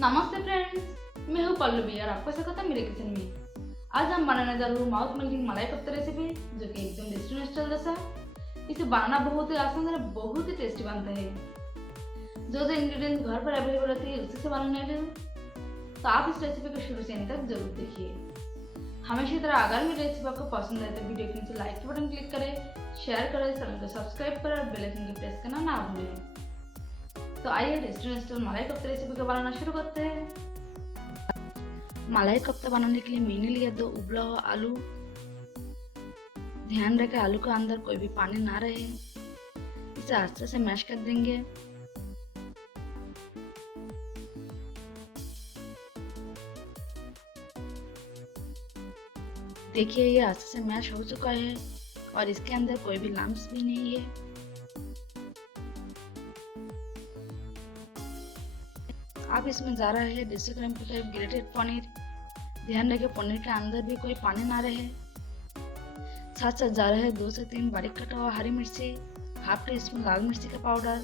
नमस्ते फ्रेंड्स, मैं हूँ पल्लवी और आपका स्वागत है मेरे किचन में। आज हम बनाने जा रहे हैं माउथ मेल्टिंग मलाई कोफ्ता रेसिपी, जो कि एकदम रेस्टोरेंट स्टाइल जैसा। इसे बनाना बहुत ही आसान और बहुत ही टेस्टी बनता है। जो जो इंग्रेडिएंट्स घर पर अवेलेबल रहती है उसी से बनाने के लिए तो आप इस रेसिपी को शुरू से अंत तक जरूर देखिए। हमेशा की तरह अगर मेरी रेसिपी आपको पसंद है तो वीडियो के नीचे लाइक के बटन क्लिक करें, शेयर करें, चैनल को सब्सक्राइब करें और बेल आइकन को प्रेस करना ना भूलें। तो आइए रेस्टोरेंट स्टाइल मलाई कोफ्ता रेसिपी को बनाना शुरू करते हैं। मलाई कोफ्ता बनाने के लिए मैंने लिया 2 उबला हुआ आलू। ध्यान रखें आलू के अंदर कोई भी पानी ना रहे। इसे अच्छे से मैश कर देंगे। देखिए ये अच्छे से मैश हो चुका है और इसके अंदर कोई भी लम्स भी नहीं है। अब इसमें जा रहा है 250 ग्राम के करीब ग्रेटेड पनीर। ध्यान रखें पनीर के अंदर भी कोई पानी ना रहे। साथ साथ जा रहा है 2 से 3 बारीक कटा हुआ हरी मिर्ची, हाफ टी स्पून लाल मिर्ची का पाउडर,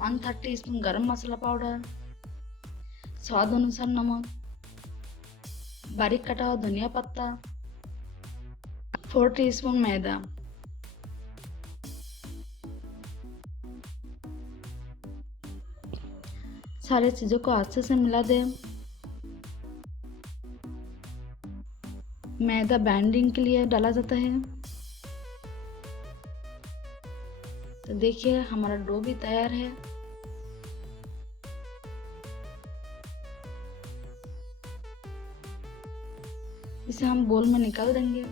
1/3 टीस्पून गरम मसाला पाउडर, स्वाद अनुसार नमक, बारीक कटा हुआ धनिया पत्ता, 4 टीस्पून मैदा। सारे चीजों को अच्छे से मिला दें। मैदा बाइंडिंग के लिए डाला जाता है। तो देखिए हमारा डो भी तैयार है। इसे हम बोल में निकाल देंगे।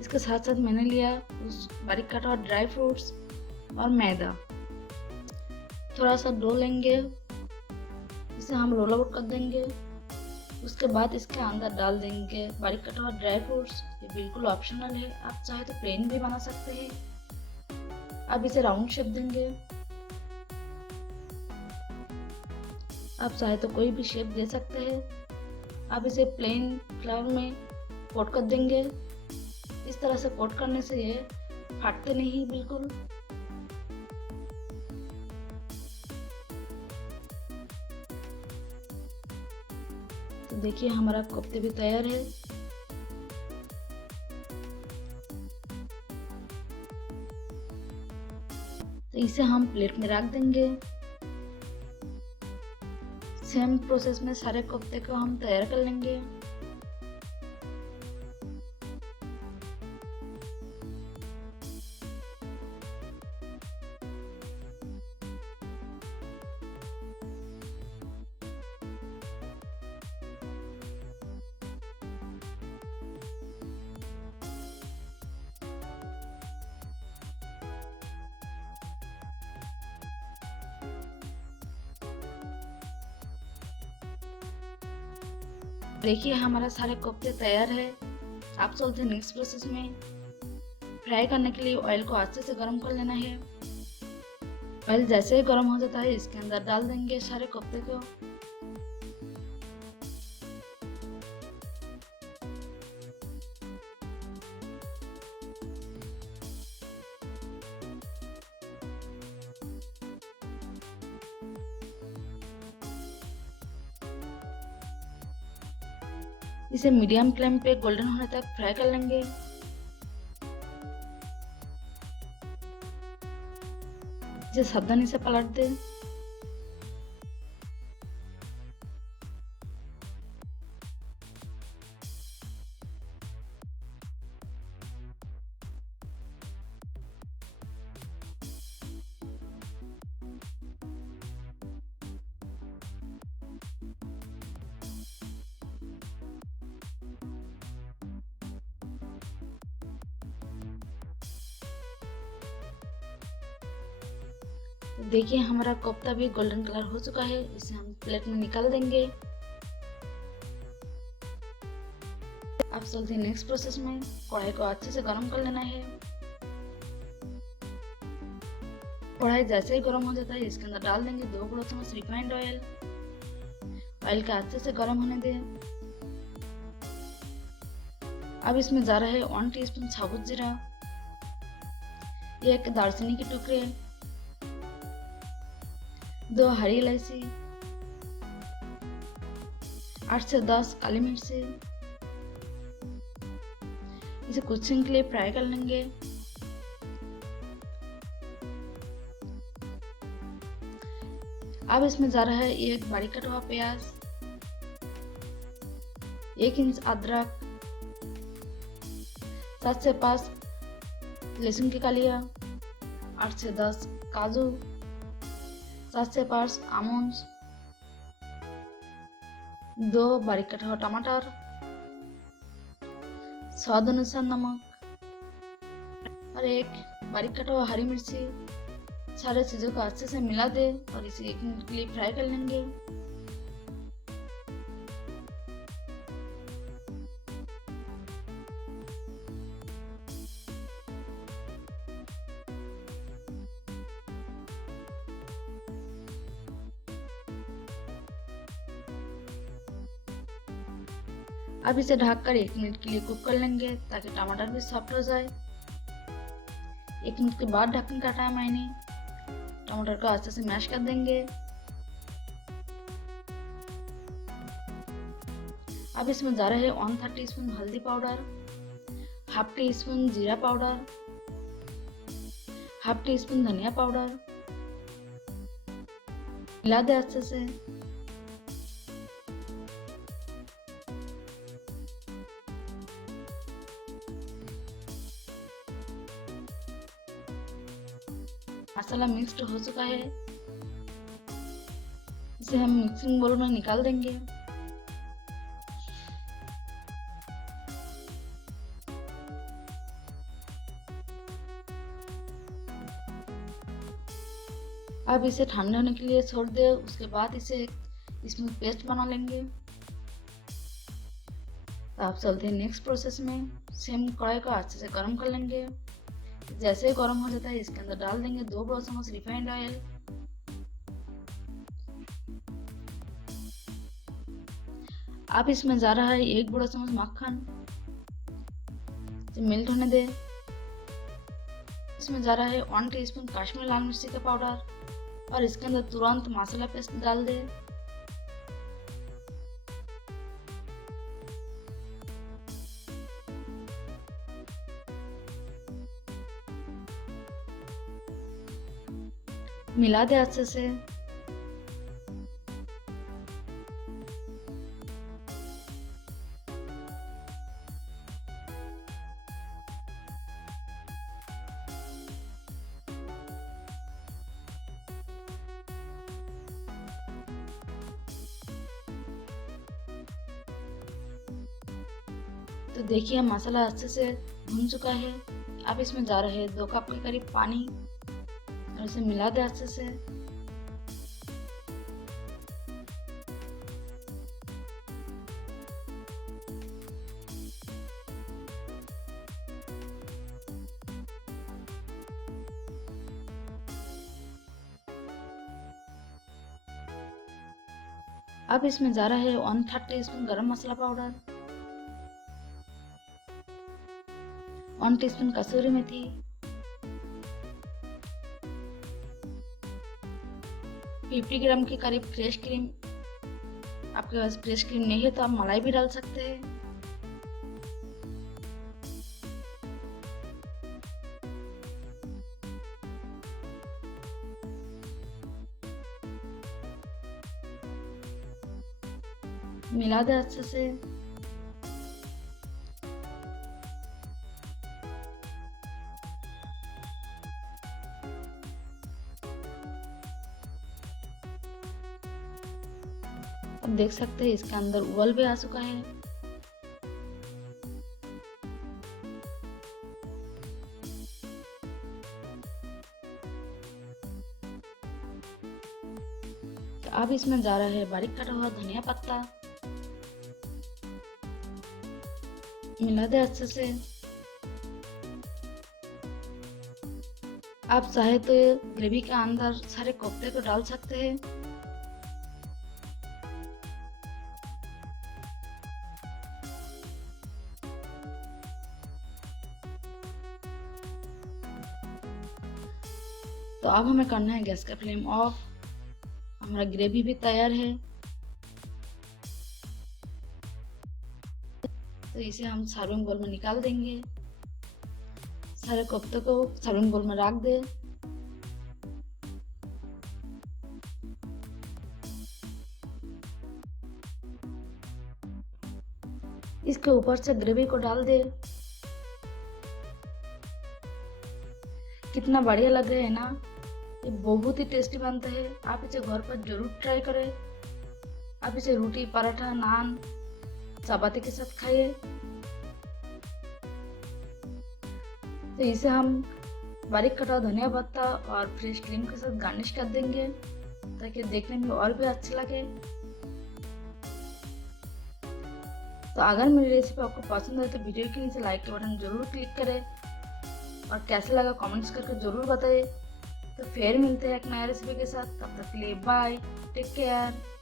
इसके साथ साथ मैंने लिया उस बारीक कटा हुआ ड्राई फ्रूट्स और मैदा। थोड़ा सा डो लेंगे, इसे हम रोल आउट कर देंगे। उसके बाद इसके अंदर डाल देंगे बारीक कटा हुआ ड्राई फ्रूट्स। ये बिल्कुल ऑप्शनल है, आप चाहे तो प्लेन भी बना सकते हैं। अब इसे राउंड शेप देंगे। आप चाहे तो कोई भी शेप दे सकते हैं। अब इसे प्लेन फ्लावर में कोट कर देंगे। इस तरह से कोट करने से ये फटते नहीं बिल्कुल। तो देखिए हमारा कोफ्ते भी तैयार है। तो इसे हम प्लेट में रख देंगे। सेम प्रोसेस में सारे कोफ्ते को हम तैयार कर लेंगे। देखिए हमारा सारे कोफ्ते तैयार है। आप चलते हैं नेक्स्ट प्रोसेस में। फ्राई करने के लिए ऑयल को अच्छे से गर्म कर लेना है। ऑयल जैसे ही गर्म हो जाता है इसके अंदर डाल देंगे सारे कोफ्ते को। इसे मीडियम फ्लेम पे गोल्डन होने तक फ्राई कर लेंगे। इसे सावधानी से पलट दें। देखिए हमारा कोफ्ता भी गोल्डन कलर हो चुका है। इसे हम प्लेट में निकाल देंगे। अब चलते हैं नेक्स्ट प्रोसेस में। कढ़ाई को अच्छे से गर्म कर लेना है। कढ़ाई जैसे ही गर्म हो जाता है इसके अंदर डाल देंगे 2 बड़ा चम्मच रिफाइंड ऑयल। ऑयल का अच्छे से गर्म होने दें। अब इसमें जा रहा है 1 टीस्पून साबुत जीरा, 1 दालचीनी के टुकड़े, 2 हरी इलायची, 8 से 10 काली मिर्ची। इसे कुछ सेकंड के लिए फ्राई कर लेंगे। अब इसमें जा रहा है एक बारीक कटा हुआ प्याज, 1 इंच अदरक, 7 से 5 लहसुन की कलियां, 8 से 10 काजू, 7 से 5 आमंड, 2 बारीक कटा हुआ टमाटर, स्वाद अनुसार नमक और 1 बारीक कटा हुआ हरी मिर्ची। सारे चीजों को अच्छे से मिला दे और इसे 1 मिनट के लिए फ्राई कर लेंगे। अब इसे ढककर 1 मिनट के लिए कुक कर लेंगे ताकि टमाटर भी सॉफ्ट हो जाए। 1 मिनट के बाद ढक्कन का हटाया मैंने, टमाटर को अच्छे से मैश कर देंगे। अब इसमें जा रहा है 1/3 टीस्पून हल्दी पाउडर, 1/2 टीस्पून जीरा पाउडर, 1/2 टीस्पून धनिया पाउडर। मिला दे अच्छे से। मसाला मिक्स्ड हो चुका है, इसे हम मिक्सिंग बोल में निकाल देंगे। अब इसे ठंडा होने के लिए छोड़ दे, उसके बाद इसे स्मूथ पेस्ट बना लेंगे। अब चलते हैं नेक्स्ट प्रोसेस में। सेम कढ़ाई को अच्छे से गर्म कर लेंगे। जैसे ही गर्म हो जाता है इसके अंदर डाल देंगे 2 बड़ा चम्मच रिफाइंड ऑयल। अब इसमें जा रहा है 1 बड़ा चम्मच मक्खन, मेल्ट होने दे। इसमें जा रहा है 1 टीस्पून कश्मीरी लाल मिर्ची का पाउडर और इसके अंदर तुरंत मसाला पेस्ट डाल दे। मिला दे अच्छे से। तो देखिए मसाला अच्छे से भुन चुका है। अब इसमें जा रहे हैं 2 कप के करीब पानी और इसे मिला दे अच्छे से। अब इसमें जा रहा है 1/3 टीस्पून गरम मसाला पाउडर, 1 टीस्पून कसूरी मेथी, 50 ग्राम के करीब फ्रेश क्रीम। आपके पास फ्रेश क्रीम नहीं है तो आप मलाई भी डाल सकते हैं। मिला दे अच्छे से। अब देख सकते हैं इसके अंदर उबल भी आ चुका है। तो अब इसमें जा रहा है बारीक कटा हुआ धनिया पत्ता। मिला दे अच्छे से। आप चाहे तो ग्रेवी के अंदर सारे कोफ्ते को डाल सकते हैं। तो अब हमें करना है गैस का फ्लेम ऑफ। हमारा ग्रेवी भी तैयार है। तो इसे हम सर्विंग बोल में निकाल देंगे। सारे कोफ्ते को सर्विंग बोल में रख दे। इसके ऊपर से ग्रेवी को डाल दे। कितना बढ़िया लग रहा है ना, ये बहुत ही टेस्टी बनता है। आप इसे घर पर जरूर ट्राई करें। आप इसे रोटी, पराठा, नान, चपाती के साथ खाइए। तो इसे हम बारीक कटा धनिया पत्ता और फ्रेश क्रीम के साथ गार्निश कर देंगे ताकि देखने में और भी अच्छा लगे। तो अगर मेरी रेसिपी आपको पसंद है तो वीडियो के नीचे लाइक के बटन जरूर क्लिक करें और कैसे लगा कमेंट्स करके जरूर बताइए। तो फिर मिलते हैं एक नया रेसिपी के साथ। तब तक के लिए बाय, टेक केयर।